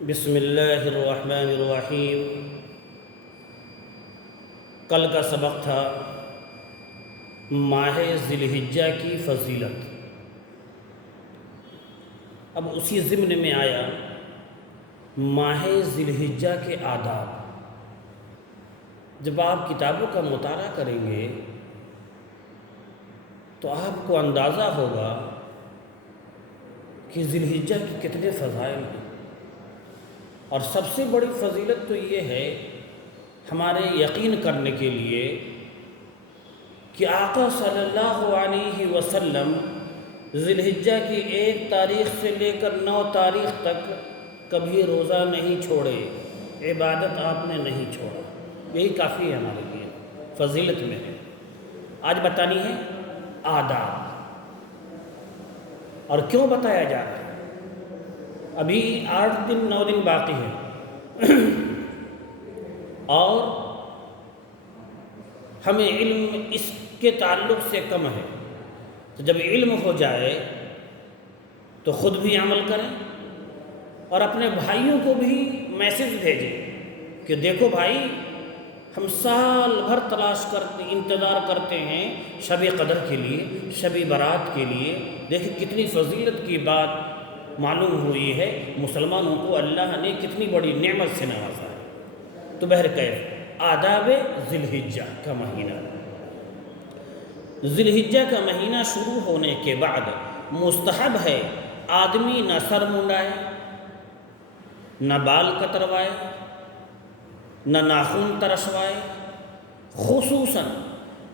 بسم اللہ الرحمن الرحیم۔ کل کا سبق تھا ماہ ذی الحجہ کی فضیلت۔ اب اسی ضمن میں آیا ماہ ذی الحجہ کے آداب۔ جب آپ کتابوں کا مطالعہ کریں گے تو آپ کو اندازہ ہوگا کہ ذی الحجہ کے کتنے فضائل ہیں، اور سب سے بڑی فضیلت تو یہ ہے ہمارے یقین کرنے کے لیے کہ آقا صلی اللہ علیہ وسلم ذی الحجہ کی 1 تاریخ سے لے کر 9 تاریخ تک کبھی روزہ نہیں چھوڑے، عبادت آپ نے نہیں چھوڑا۔ یہی کافی ہے ہمارے لیے، فضیلت میں ہے۔ آج بتانی ہے آداب، اور کیوں بتایا جا رہا ہے۔ ابھی 8 دن 9 دن باقی ہیں اور ہمیں علم اس کے تعلق سے کم ہے، تو جب علم ہو جائے تو خود بھی عمل کریں اور اپنے بھائیوں کو بھی میسج بھیجیں کہ دیکھو بھائی، ہم سال بھر تلاش کرتے انتظار کرتے ہیں شب قدر کے لیے، شب برات کے لیے۔ دیکھیں کتنی فضیلت کی بات معلوم ہوئی ہے، مسلمانوں کو اللہ نے کتنی بڑی نعمت سے نوازا ہے۔ تو بہرکیف آداب ذی الحجہ کا مہینہ، ذی الحجہ کا مہینہ شروع ہونے کے بعد مستحب ہے آدمی نہ سر منڈائے، نہ بال کتروائے، نہ ناخن ترشوائے، خصوصاً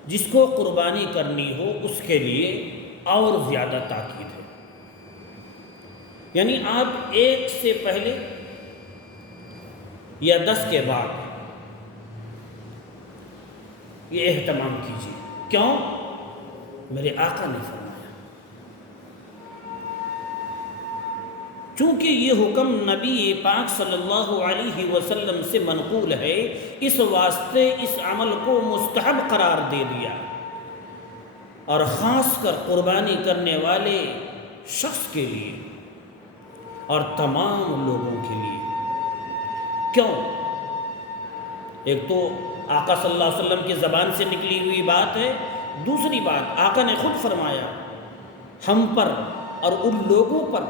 جس کو قربانی کرنی ہو اس کے لیے اور زیادہ تاکید ہے۔ یعنی آپ 1 سے پہلے یا 10 کے بعد یہ اہتمام کیجیے۔ کیوں؟ میرے آقا نے فرمایا، چونکہ یہ حکم نبی پاک صلی اللہ علیہ وسلم سے منقول ہے، اس واسطے اس عمل کو مستحب قرار دے دیا، اور خاص کر قربانی کرنے والے شخص کے لیے اور تمام لوگوں کے لیے۔ کیوں؟ ایک تو آقا صلی اللہ علیہ وسلم کی زبان سے نکلی ہوئی بات ہے، دوسری بات آقا نے خود فرمایا ہم پر اور ان لوگوں پر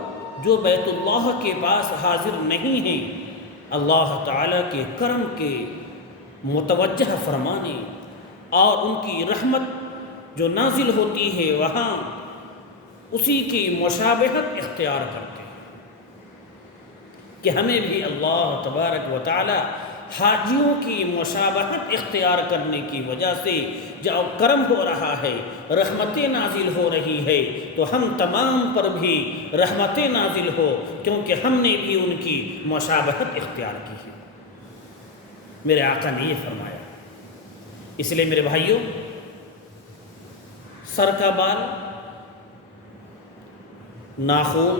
جو بیت اللہ کے پاس حاضر نہیں ہیں، اللہ تعالیٰ کے کرم کے متوجہ فرمانے اور ان کی رحمت جو نازل ہوتی ہے وہاں اسی کی مشابہت اختیار کرتے ہیں، کہ ہمیں بھی اللہ تبارک و تعالی حاجیوں کی مشابہت اختیار کرنے کی وجہ سے جو کرم ہو رہا ہے، رحمتیں نازل ہو رہی ہے، تو ہم تمام پر بھی رحمتیں نازل ہو، کیونکہ ہم نے بھی ان کی مشابہت اختیار کی ہے۔ میرے آقا نے یہ فرمایا۔ اس لیے میرے بھائیوں، سر کا بال، ناخن،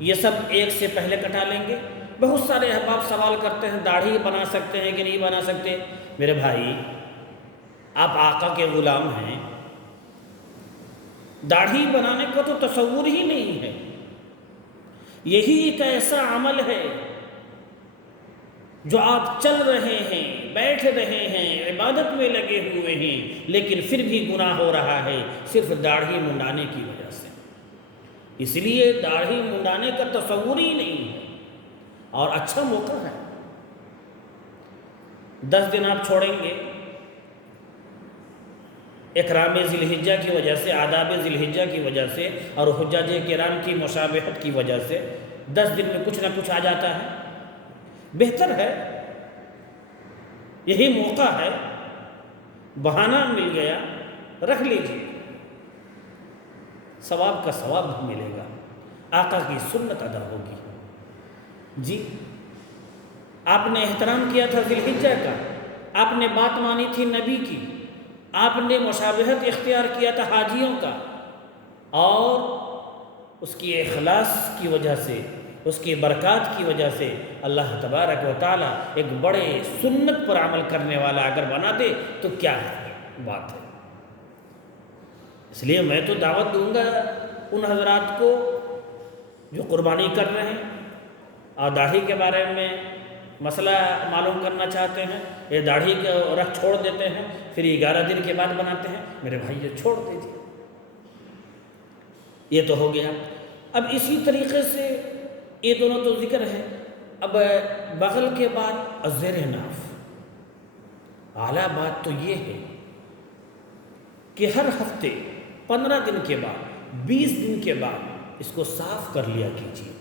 یہ سب 1 سے پہلے کٹا لیں گے۔ بہت سارے احباب سوال کرتے ہیں داڑھی بنا سکتے ہیں کہ نہیں بنا سکتے۔ میرے بھائی، آپ آقا کے غلام ہیں، داڑھی بنانے کا تو تصور ہی نہیں ہے۔ یہی ایک ایسا عمل ہے جو آپ چل رہے ہیں، بیٹھ رہے ہیں، عبادت میں لگے ہوئے ہیں، لیکن پھر بھی گناہ ہو رہا ہے صرف داڑھی منڈانے کی وجہ سے۔ اس لیے داڑھی منڈانے کا تصور ہی نہیں ہے، اور اچھا موقع ہے۔ 10 دن آپ چھوڑیں گے، اکرام ذی الحجہ کی وجہ سے، آداب ذی الحجہ کی وجہ سے، اور حجاج کرام کی مشابہت کی وجہ سے 10 دن میں کچھ نہ کچھ آ جاتا ہے۔ بہتر ہے، یہی موقع ہے، بہانہ مل گیا، رکھ لیجیے، ثواب کا ثواب بھی ملے گا، آقا کی سنت ادا ہوگی۔ جی، آپ نے احترام کیا تھا ذی الحجہ کا، آپ نے بات مانی تھی نبی کی، آپ نے مشابہت اختیار کیا تھا حاجیوں کا، اور اس کی اخلاص کی وجہ سے، اس کی برکات کی وجہ سے اللہ تبارک و تعالیٰ ایک بڑے سنت پر عمل کرنے والا اگر بنا دے تو کیا بات ہے۔ اس لیے میں تو دعوت دوں گا ان حضرات کو جو قربانی کر رہے ہیں، اور داڑھی کے بارے میں مسئلہ معلوم کرنا چاہتے ہیں، یہ داڑھی کو رکھ چھوڑ دیتے ہیں، پھر 11 دن کے بعد بناتے ہیں، میرے بھائی یہ چھوڑ دیجیے، یہ تو ہو گیا۔ اب اسی طریقے سے یہ دونوں تو ذکر ہے، اب بغل کے بعد زیر ناف، اعلیٰ بات تو یہ ہے کہ ہر ہفتے 15 دن کے بعد 20 دن کے بعد اس کو صاف کر لیا کیجیے،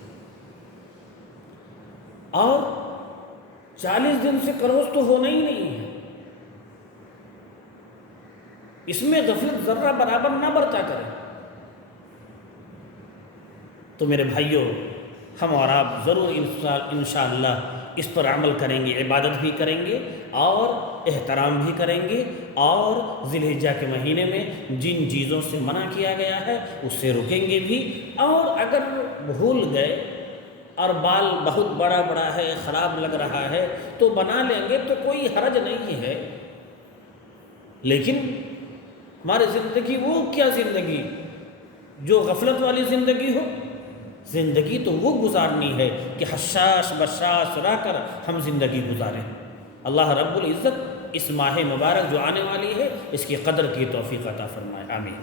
اور 40 دن سے کروس تو ہونا ہی نہیں ہے، اس میں غفلت ذرہ برابر نہ برتا کریں۔ تو میرے بھائیوں، ہم اور آپ ضرور انشاءاللہ اس پر عمل کریں گے، عبادت بھی کریں گے اور احترام بھی کریں گے، اور ذی الحجہ کے مہینے میں جن چیزوں سے منع کیا گیا ہے اس سے رکیں گے بھی، اور اگر بھول گئے اور بال بہت بڑا بڑا ہے، خراب لگ رہا ہے تو بنا لیں گے، تو کوئی حرج نہیں ہے۔ لیکن ہماری زندگی وہ کیا زندگی جو غفلت والی زندگی ہو؟ زندگی تو وہ گزارنی ہے کہ حشاش بشاش رہ کر ہم زندگی گزاریں۔ اللہ رب العزت اس ماہ مبارک جو آنے والی ہے اس کی قدر کی توفیق عطا فرمائے، آمین۔